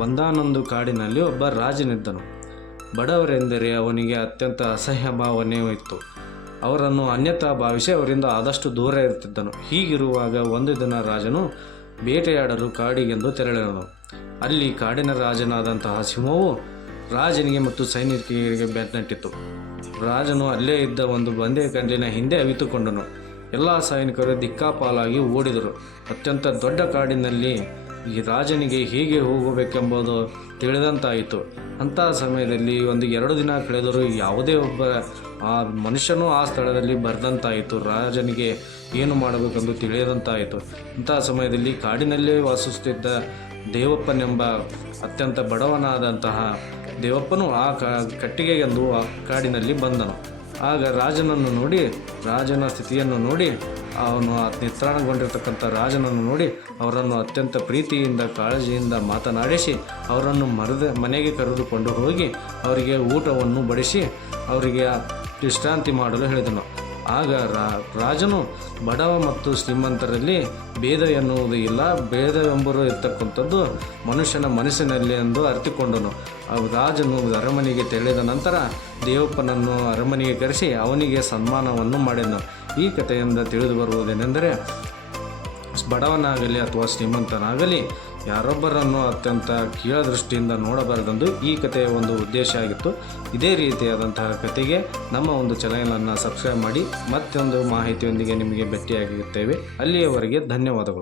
ಒಂದಾನೊಂದು ಕಾಡಿನಲ್ಲಿ ಒಬ್ಬ ರಾಜನಿದ್ದನು. ಬಡವರೆಂದರೆ ಅವನಿಗೆ ಅತ್ಯಂತ ಅಸಹ್ಯ ಭಾವನೆ ಇತ್ತು. ಅವರನ್ನು ಅನ್ಯತಾ ಭಾವಿಸಿ ಅವರಿಂದ ಆದಷ್ಟು ದೂರ ಇರುತ್ತಿದ್ದನು. ಹೀಗಿರುವಾಗ ಒಂದು ದಿನ ರಾಜನು ಬೇಟೆಯಾಡಲು ಕಾಡಿಗೆಂದು ತೆರಳಿದನು. ಅಲ್ಲಿ ಕಾಡಿನ ರಾಜನಾದಂತಹ ಸಿಂಹವು ರಾಜನಿಗೆ ಮತ್ತು ಸೈನಿಕರಿಗೆ ಬೆನ್ನಟ್ಟಿತು. ರಾಜನು ಅಲ್ಲೇ ಇದ್ದ ಒಂದು ಬಂದೆ ಕಲ್ಲಿನ ಹಿಂದೆ ಅವಿತುಕೊಂಡನು. ಎಲ್ಲ ಸೈನಿಕರು ದಿಕ್ಕಾಪಾಲಾಗಿ ಓಡಿದರು. ಅತ್ಯಂತ ದೊಡ್ಡ ಕಾಡಿನಲ್ಲಿ ಈ ರಾಜನಿಗೆ ಹೇಗೆ ಹೋಗಬೇಕೆಂಬುದು ತಿಳಿದಂತಾಯಿತು. ಅಂತಹ ಸಮಯದಲ್ಲಿ 1-2 ದಿನ ಕಳೆದರೂ ಯಾವುದೇ ಒಬ್ಬ ಆ ಮನುಷ್ಯನೂ ಆ ಸ್ಥಳದಲ್ಲಿ ಬರದಂತಾಯಿತು. ರಾಜನಿಗೆ ಏನು ಮಾಡಬೇಕೆಂದು ತಿಳಿಯದಂತಾಯಿತು. ಅಂತಹ ಸಮಯದಲ್ಲಿ ಕಾಡಿನಲ್ಲೇ ವಾಸಿಸುತ್ತಿದ್ದ ದೇವಪ್ಪನೆಂಬ ಅತ್ಯಂತ ಬಡವನಾದಂತಹ ದೇವಪ್ಪನು ಆ ಕಟ್ಟಿಗೆಗೆಂದು ಆ ಕಾಡಿನಲ್ಲಿ ಬಂದನು. ಆಗ ರಾಜನ ಸ್ಥಿತಿಯನ್ನು ನೋಡಿ ಅವನು ನಿತ್ರಾಣಗೊಂಡಿರ್ತಕ್ಕಂಥ ರಾಜನನ್ನು ನೋಡಿ ಅವರನ್ನು ಅತ್ಯಂತ ಪ್ರೀತಿಯಿಂದ ಕಾಳಜಿಯಿಂದ ಮಾತನಾಡಿಸಿ ಅವರನ್ನು ಮನೆಗೆ ಕರೆದುಕೊಂಡು ಹೋಗಿ ಅವರಿಗೆ ಊಟವನ್ನು ಬಡಿಸಿ ಅವರಿಗೆ ವಿಶ್ರಾಂತಿ ಮಾಡಲು ಹೇಳಿದನು. ಆಗ ರಾಜನು ಬಡವ ಮತ್ತು ಶ್ರೀಮಂತರಲ್ಲಿ ಭೇದ ಎನ್ನುವುದು ಇಲ್ಲ, ಭೇದವೆಂಬರು ಇರ್ತಕ್ಕಂಥದ್ದು ಮನುಷ್ಯನ ಮನಸ್ಸಿನಲ್ಲಿ ಎಂದು ಅರಿತುಕೊಂಡನು. ರಾಜನು ಅರಮನೆಗೆ ತೆರಳಿದ ನಂತರ ದೇವಪ್ಪನನ್ನು ಅರಮನೆಗೆ ಕರೆಸಿ ಅವನಿಗೆ ಸನ್ಮಾನವನ್ನು ಮಾಡಿದನು. ಈ ಕಥೆಯಿಂದ ತಿಳಿದು ಬರುವುದೇನೆಂದರೆ, ಬಡವನಾಗಲಿ ಅಥವಾ ಶ್ರೀಮಂತನಾಗಲಿ ಯಾರೊಬ್ಬರನ್ನು ಅತ್ಯಂತ ಕೀಳದೃಷ್ಟಿಯಿಂದ ನೋಡಬಾರದೆಂದು ಈ ಕಥೆಯ ಒಂದು ಉದ್ದೇಶ ಆಗಿತ್ತು. ಇದೇ ರೀತಿಯಾದಂತಹ ಕಥೆಗೆ ನಮ್ಮ ಒಂದು ಚಾನೆಲನ್ನು ಸಬ್ಸ್ಕ್ರೈಬ್ ಮಾಡಿ ಮತ್ತೊಂದು ಮಾಹಿತಿಯೊಂದಿಗೆ ನಿಮಗೆ ಭೇಟಿಯಾಗುತ್ತೇವೆ. ಅಲ್ಲಿಯವರೆಗೆ ಧನ್ಯವಾದಗಳು.